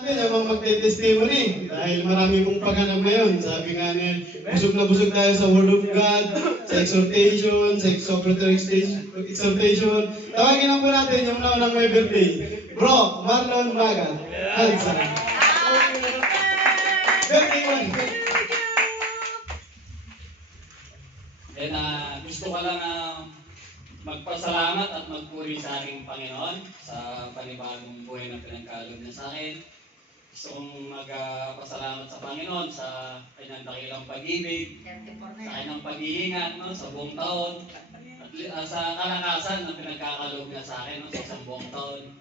Akin naman magte-testimony dahil marami pong paghanap ngayon. Sabi nga niya, busog na busog tayo sa Word of God, sa exhortation, sa exhortation. Tawagin lang po natin yung naunang may birthday. Bro, Marlon Magat. Hansa. Birthday one. And gusto ko lang magpasalamat at magpuri sa ating Panginoon sa panibagong buhay na pinagkaloob niya sa akin. Gusto kong magpasalamat sa Panginoon sa kanyang dakilang pag-ibig, sa kanyang pag-iingat sa buong taon, at sa kalakasan na pinagkakaloob niya sa akin sa isang buong taon.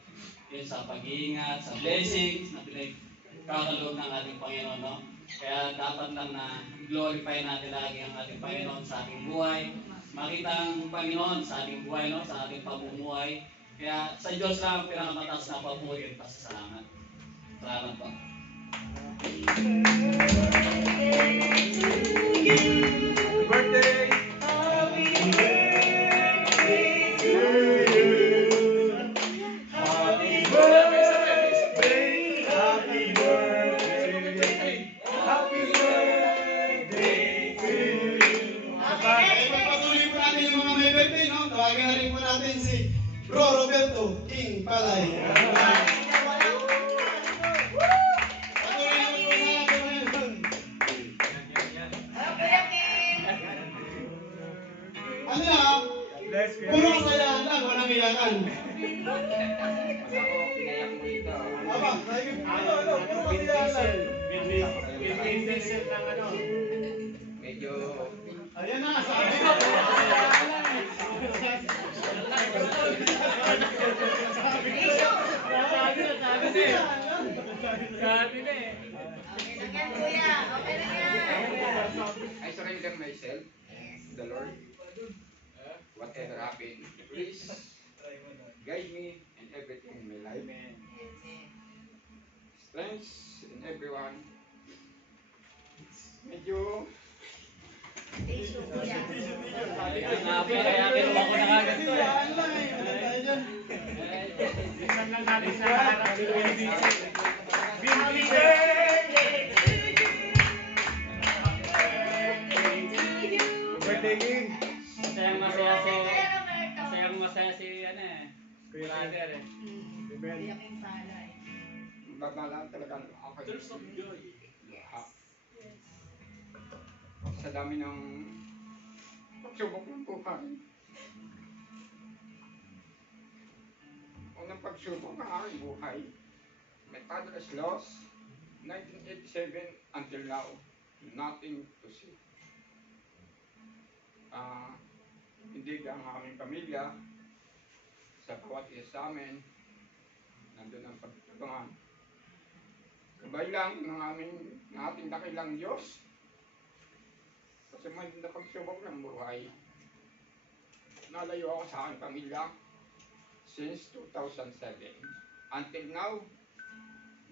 Yun sa pag-iingat, sa blessings na pinagkakaloob ng ating Panginoon. Kaya dapat lang na glorify natin lagi ang ating Panginoon sa ating buhay. Makita ang Panginoon sa ating buhay, sa ating pamumuhay. Kaya sa Diyos lang ang pinakamataas na papuri at pasasalamat. Salamat po. Birthday! Happy birthday to you! Happy birthday! Happy birthday! Happy birthday to you! Pagpatuloy po natin yung mga may birthday, Tawagin na rin po natin si Bro Roberto King Palay. Puro kasayahan lang, walang iyakan. Aba, puro kasayahan lang. Vincent ng medyo Ayan na, sabi ko. Sabi na eh. I surrender myself to the Lord. Whatever happened, please guide me in everything in my life. Strength in everyone. Medyo Kaya kinuha ko na agad ito eh. Isan lang natin sa harap ni Vincent. Birthday King! Masaya si Kuya Rider eh. babala talagang ako. Tears of joy. Sa dami ng pagsubok ng buhay. Unang pagsubok ng aking buhay, my father is lost, 1987 until now, nothing to see. Hindi ang aming pamilya, sa bawat isa sa amin, nandun ang pagtutulungan. Sabay lang ng ating dakilang Diyos, kasi may napagsubok ng buhay. Nalayo ako sa aking pamilya since 2007. Until now,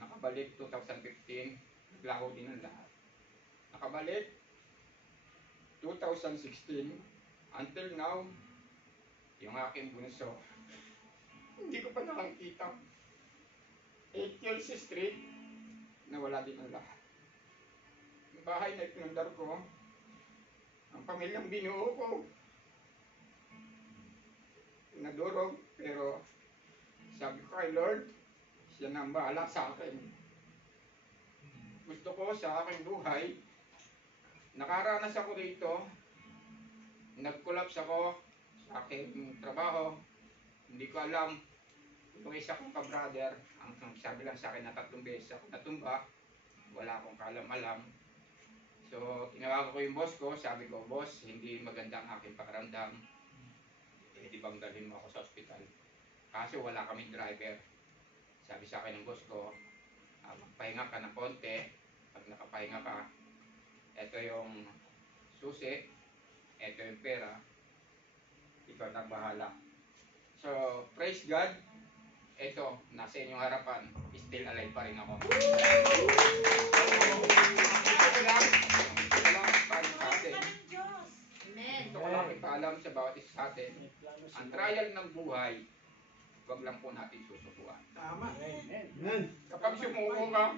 nakabalik 2015, naglaho din ang lahat. Nakabalik 2016, until now, yung aking bunso, hindi ko pa nakakita. 8 years straight, nawala din ang lahat. Yung bahay na pinundar ko, ang pamilyang binuo ko, nadurog, pero sabi ko kay Lord, siya nang bahala sa akin. Gusto ko sa aking buhay, nakaranas ako dito, nag-collapse ako sa aking trabaho, hindi ko alam, yung isa kong ka-brother, ang sabi lang sa akin na 3 beses ako natumba, wala akong kaalam-alam. So, tinawagan ko yung boss ko, sabi ko, boss, hindi maganda ang aking pakiramdam. Di bang dalhin mo ako sa ospital? Kaso wala kaming driver. Sabi sa akin ng boss ko, magpahinga ka ng konti. Pag nakapahinga ka, ito yung susi, ito yung pera, ikaw na bahala. So, praise God, ito, nasa inyong harapan, still alive pa rin ako. Ito ko lang ipaalam sa bawat isa sa atin. Ang trial ng buhay, wag lang po natin susubuan. Tama. Amen. Kapag sumuko ka,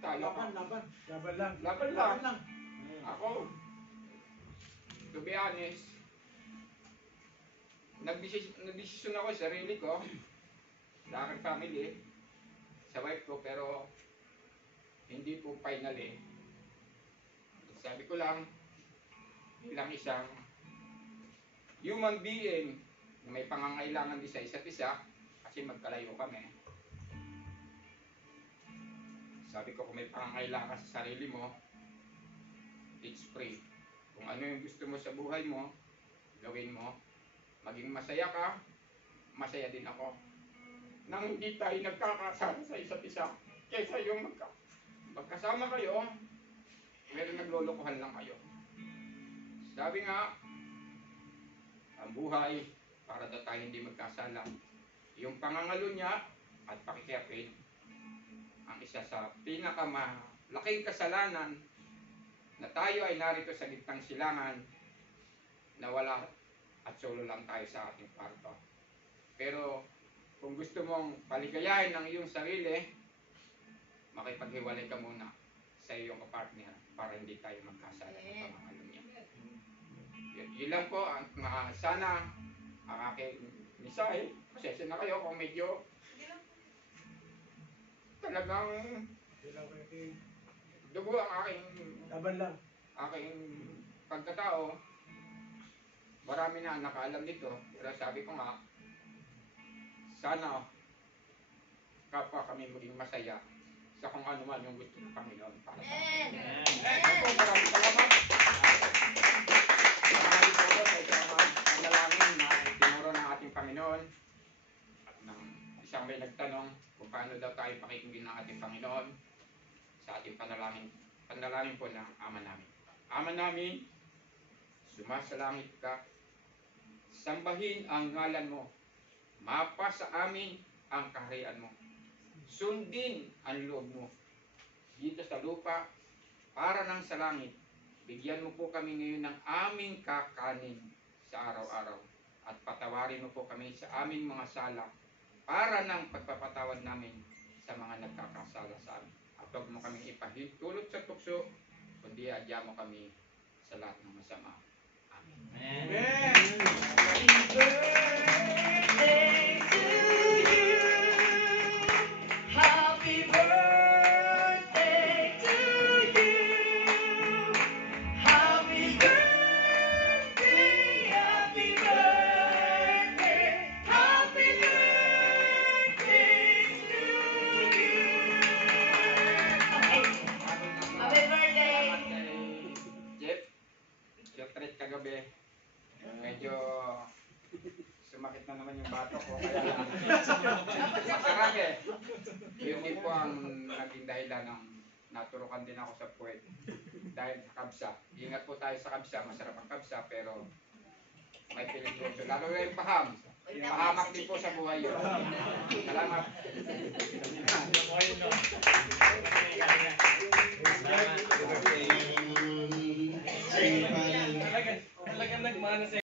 talo ka. Laban. Laban lang. Laban lang. Ako, to be honest, nagdesisyon ako sa sarili ko, sa aking family, sa wife ko, pero hindi po finally. Sabi ko lang, bilang isang human being na may pangangailangan din sa isa't isa, kasi magkalayo kami. Sabi ko, kung may pangangailangan ka sa sarili mo, it's free. Kung ano yung gusto mo sa buhay mo, gawin mo. Maging masaya ka, masaya din ako. Nang hindi tayo nagkakasama sa isa't isa, kaysa yung magkasama kayo, pero naglolokohan lang kayo. Sabi nga, ang buhay, para daw tayo hindi magkasala. Yung pangangalo niya at pakikiapid, ang isa sa pinakamalaking kasalanan na tayo ay narito sa gitnang silangan na wala at solo lang tayo sa ating kwarto. Pero kung gusto mong paligayahin ang iyong sarili, makipaghiwalay ka muna sa iyong kapartner para hindi tayo magkasala ng pangangalo niya. Yun lang po, sana ang aking mensahe. Pasensya na kayo kung medyo talagang dugo ang Laban lang. aking pagkatao. Marami na nakaalam nito, pero sabi ko nga, sana kapwa kami maging masaya sa kung ano man yung gusto ng Panginoon para sa atin. Maraming salamat. Maraming po sa isang panalangin na tinuro ng ating Panginoon at ng isang may nagtanong kung paano daw tayo pakikinggan ng ating Panginoon sa ating panalangin. Panalangin po ng Ama namin. Ama namin, sumasalangit ka, sambahin ang ngalan mo, mapa sa amin ang kaharian mo. Sundin ang loob mo dito sa lupa para ng sa langit. Bigyan mo po kami ngayon ng aming kakanin sa araw-araw at patawarin mo po kami sa aming mga sala para ng pagpapatawad namin sa mga nagkakasala sa amin. At huwag mo kami ipahintulot sa tukso, kundi adya mo kami sa lahat ng masama. Amen. Amen. Happy birthday to you. Happy birthday, happy birthday, happy birthday to you. Okay. Happy birthday. Salamat kay Jeff. Siyempre kagabi, medyo sumakit na naman yung bato ko. Kaya masarap eh. Yun din po ang naging dahilan ng naturukan din ako sa puwet. Dahil sa kabsa. Ingat po tayo sa kabsa. Masarap ang kabsa pero may piligro. Lalo na yung paham. Pahamak din po sa buhay yun. Salamat. Happy birthday. Talagang nagmana sa